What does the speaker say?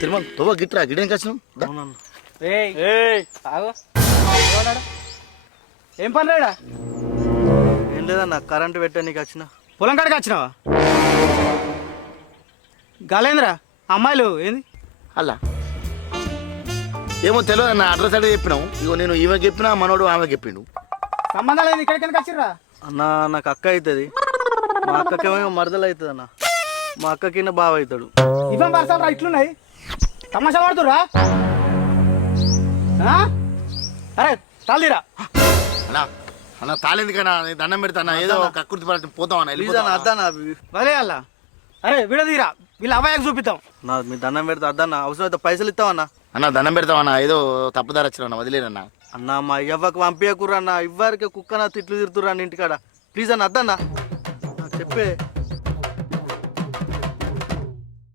తిరుమల తోవ గిట్రా గిడేం కచ్చినాం ఏం పని రాడా? ఏం లేదన్న కరెంటు పెట్టడానికి వచ్చిన. పొలం కాడికి వచ్చినావా? గాలేంద్రా అమ్మాయిలు ఏంది అలా ఏమో తెలియదు అన్న అడ్రస్ అడిగి చెప్పినావు. ఇగో నేను ఈమె చెప్పినా మనోడు ఆమె చెప్పిండు. సంబంధాలు ఏంది ఇక్కడికి ఎందుకు వచ్చిర్రా? అన్న నాకు అక్క అవుతుంది, మా అక్కకేమో మరదలు అవుతుంది అన్న. మా అక్కకి బావ అవుతాడు. ఇవ్వం పర్సలు రా ఇట్లున్నాయి, తమాషా పడుతురా? అరే తాళిరా అన్నా అన్న తాళెందుకన్నా దండం పెడతానా ఏదో కక్కుర్తి పడి పోతాం అన్న ప్లీజ్ అన్న అద్దన్న. వదే అలా. అరే విడదీరా, వీళ్ళ అవ్వయాకి చూపిద్దాం. నా మీ దండం పెడతా అద్దన్న, అవసరం అయితే పైసలు ఇస్తావన్నా. అన్న దండం పెడతామన్నా ఏదో తప్పుదారి వచ్చినా వదిలేనన్నా. అన్న మా అవ్వకు పంపించకుర్రన్న, ఇవ్వరికి కుక్కన తిట్లు తిరుతుర్రన్న ఇంటికాడ. ప్లీజ్ అన్న అద్దన్న చెప్పే.